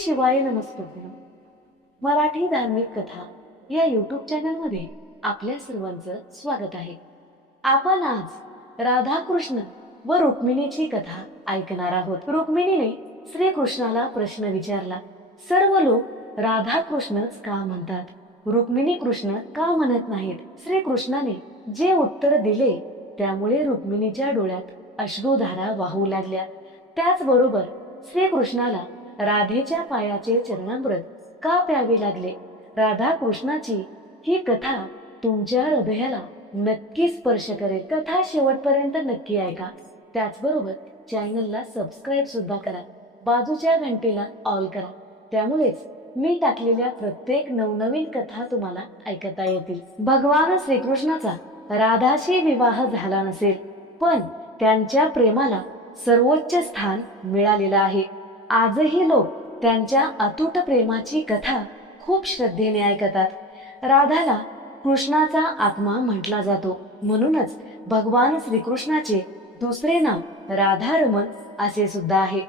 शिवाय नमस्कार मराठी धार्मिक कथा या यूट्यूब चॅनलमध्ये आपल्या सर्वांचं स्वागत आहे. आपण आज राधाकृष्ण व रुक्मिणीची कथा ऐकणार आहोत. रुक्मिणीने श्रीकृष्णाला प्रश्न विचारला. सर्व लोक राधाकृष्णच का म्हणतात? रुक्मिणी कृष्ण का म्हणत नाहीत? श्रीकृष्णाने जे उत्तर दिले त्यामुळे रुक्मिणीच्या डोळ्यात अश्रुधारा वाहू लागल्या. त्याचबरोबर श्रीकृष्णाला राधेच्या पायाचे चरणामृत का प्यावे लागले? राधा कृष्णाची ही कथा तुमच्या हृदयाला नक्की स्पर्श करेल. कथा शेवटपर्यंत नक्की ऐका. त्याचबरोबर चॅनलला सबस्क्राईब सुद्धा करा. बाजूच्या घंटेला ऑल करा. त्यामुळेच मी टाकलेल्या प्रत्येक नवनवीन कथा तुम्हाला ऐकता येतील. भगवान श्रीकृष्णाचा राधाशी विवाह झाला नसेल पण त्यांच्या प्रेमाला सर्वोच्च स्थान मिळालेलं आहे. आजही लोक त्यांच्या अतूट प्रेमाची कथा खूप श्रद्धेने ऐकतात. राधाला कृष्णाचा आत्मा म्हटला जातो. म्हणूनच भगवान श्रीकृष्णाचे दुसरे नाव राधारमण असे सुद्धा आहे.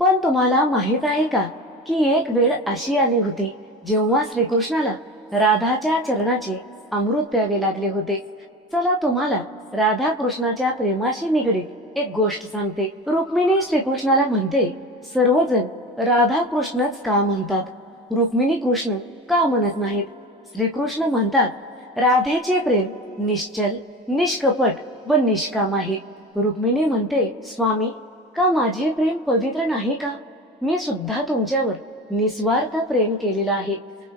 पण तुम्हाला माहीत आहे का की एक वेळ अशी आली होती जेव्हा श्रीकृष्णाला राधाच्या चरणाचे अमृत प्यावे लागले होते. चला तुम्हाला राधा कृष्णाच्या प्रेमाशी निगडीत एक गोष्ट सांगते. रुक्मिणी श्रीकृष्णाला म्हणते सर्वजण राधा कृष्णच का म्हणतात? रुक्मिणी कृष्ण का म्हणत नाहीत? श्रीकृष्ण म्हणतात राधेचे प्रेम निश्चल निष्कपट व निष्काम आहे. रुक्मिणी म्हणते स्वामी का माझे प्रेम पवित्र नाही का? मी सुद्धा तुमच्यावर निस्वार्थ प्रेम केलेलं आहे.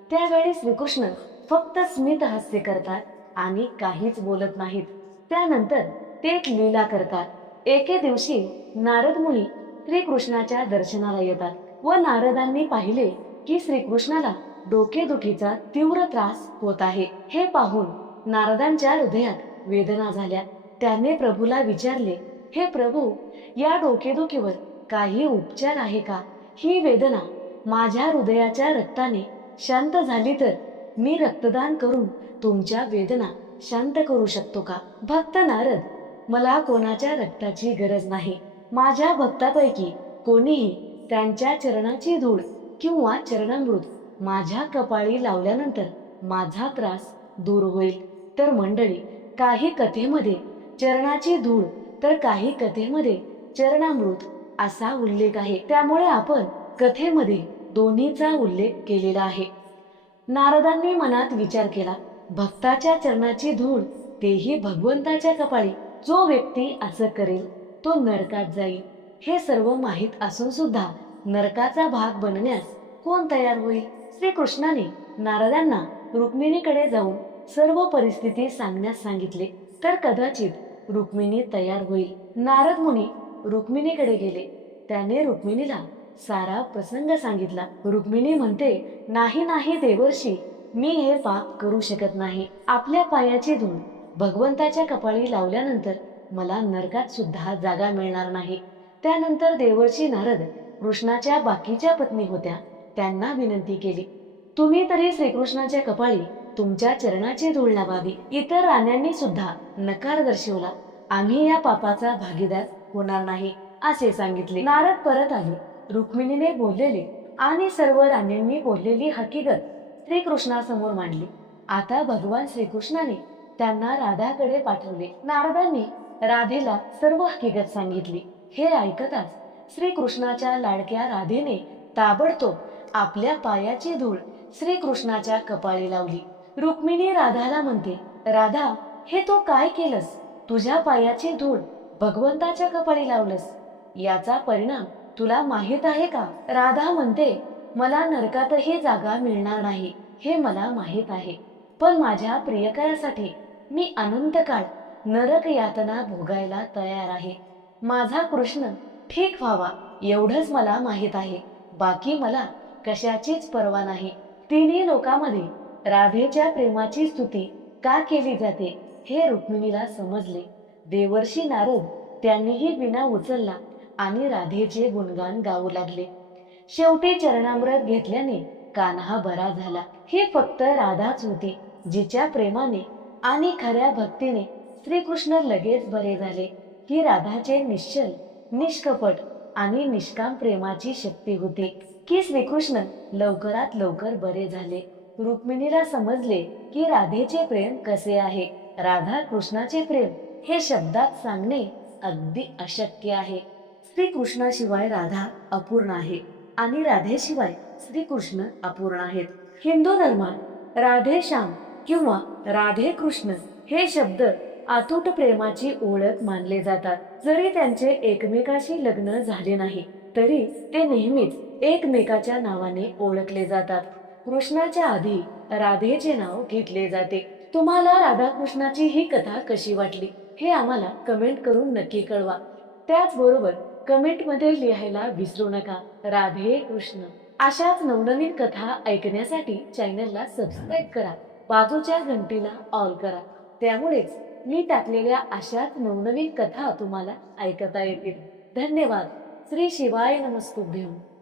त्यावेळी श्रीकृष्ण फक्त स्मित हास्य करतात आणि काहीच बोलत नाहीत. त्यानंतर ते एक लीला करतात. एके दिवशी नारद मुनी श्रीकृष्णाच्या दर्शनाला येतात व नारदांनी पाहिले की श्रीकृष्णाला डोकेदुखीचा तीव्र त्रास होत आहे. हे पाहून नारदांच्या हृदयात वेदना झाल्या. त्याने प्रभूला विचारले हे प्रभू या डोकेदुखीवर काही उपचार आहे का? ही वेदना माझ्या हृदयाच्या रक्ताने शांत झाली तर मी रक्तदान करून तुमच्या वेदना शांत करू शकतो का भक्त नारद मला कोणाच्या रक्ताची गरज नाही. माझ्या भक्तापैकी कोणीही त्यांच्या चरणाची धूळ किंवा चरणामृत माझ्या कपाळी लावल्यानंतर माझा त्रास दूर होईल. तर मंडळी काही कथेमध्ये चरणाची धूळ तर काही कथेमध्ये चरणामृत असा उल्लेख आहे. त्यामुळे आपण कथेमध्ये दोन्हीचा उल्लेख केलेला आहे. नारदांनी मनात विचार केला भक्ताच्या चरणाची धूळ तेही भगवंताच्या कपाळी जो व्यक्ती असं करेल तो नरकात जाईल. हे सर्व माहीत असून सुद्धा नरकाचा भाग बनण्यास कोण तयार होईल? श्रीकृष्णाने नारदांना रुक्मिणीकडे जाऊन सर्व परिस्थिती सांगण्यास सांगितले तर कदाचित रुक्मिणी तयार होईल. नारद मुनी रुक्मिणीकडे गेले. त्याने रुक्मिणीला सारा प्रसंग सांगितला. रुक्मिणी म्हणते नाही नाही देवर्षी मी हे पाप करू शकत नाही. आपल्या पायाची धूळ भगवंताच्या कपाळी लावल्यानंतर मला नरकात सुद्धा जागा मिळणार नाही. त्यानंतर देवळची नारद कृष्णाच्या बाकीच्या पत्नी होत्या. त्यांना विनंती केली तुम्ही तरी श्रीकृष्णाच्या कपाळी तुमच्या चरणाची धूळ लावावी. इतर राण्यांनी सुद्धा नकार दर्शवला. आम्ही या पापाचा भागीदार होणार नाही असे सांगितले. नारद परत आले. रुक्मिणीने बोललेले आणि सर्व राण्यांनी बोललेली हकीकत श्रीकृष्णासमोर मांडली. आता भगवान श्रीकृष्णाने त्यांना राधाकडे पाठवले. नारदांनी राधेला सर्व हकीकत सांगितली. हे ऐकताच श्रीकृष्णाच्या लाडक्या राधेने ताबडतोब आपल्या पायाची धूळ श्रीकृष्णाच्या कपाळी लावली. रुक्मिणी राधाला म्हणते राधा हे तू काय केलंस? तुझ्या पायाची धूळ भगवंताच्या कपाळी लावलंस. याचा परिणाम तुला माहीत आहे का? राधा म्हणते मला नरकातही जागा मिळणार नाही. हे मला माहीत आहे. पण माझ्या प्रियकरासाठी मी अनंत काळ नरक यातना भोगायला तयार आहे. माझा कृष्ण ठीक व्हावा एवढंच मला माहीत आहे. बाकी मला कशाचीच पर्वा नाही. तिन्ही लोकांमध्ये राधेच्या प्रेमाची स्तुती का केली जाते हे रुक्मिणीला समजले. देवर्षी नारद त्यांनीही विना उचलला आणि राधेचे गुणगान गाऊ लागले. शेवटी चरणामृत घेतल्याने कान्हा बरा झाला. ही फक्त राधाच होती जिच्या प्रेमाने आणि खऱ्या भक्तीने श्रीकृष्ण लगेच बरे झाले ही राधाचे निश्चल निष्कपट आणि निष्काम प्रेमाची शक्ती होती की श्रीकृष्ण लवकरात लवकर बरे झाले. रुक्मिणीला समजले की राधेचे प्रेम कसे आहे. राधा कृष्णाचे प्रेम हे शब्दात सांगणे अगदी अशक्य आहे. श्रीकृष्णाशिवाय राधा अपूर्ण आहे आणि राधेशिवाय श्रीकृष्ण अपूर्ण आहेत. हिंदू धर्मात राधे श्याम किंवा राधे कृष्ण हे शब्द आतूट प्रेमाची ओळख मानले जातात. जरी त्यांचे एकमेकाशी लग्न झाले नाही तरी ते नेहमीच एकमेकाच्या नावाने ओळखले जातात. कृष्णाच्या आधी राधेचे नाव घेतले जाते. तुम्हाला राधाकृष्णाची ही कथा कशी वाटली हे आम्हाला कमेंट करून नक्की कळवा. त्याचबरोबर कमेंटमध्ये लिहायला विसरू नका. राधे कृष्ण. अशाच नवनवीन कथा ऐकण्यासाठी चॅनलला सबस्क्राईब करा. बाजूच्या घंटीला ऑल करा. त्यामुळेच मी टाकलेल्या अशाच नवनवीन कथा तुम्हाला ऐकता येतील. धन्यवाद. श्री शिवाय नमस्तुभ्यम.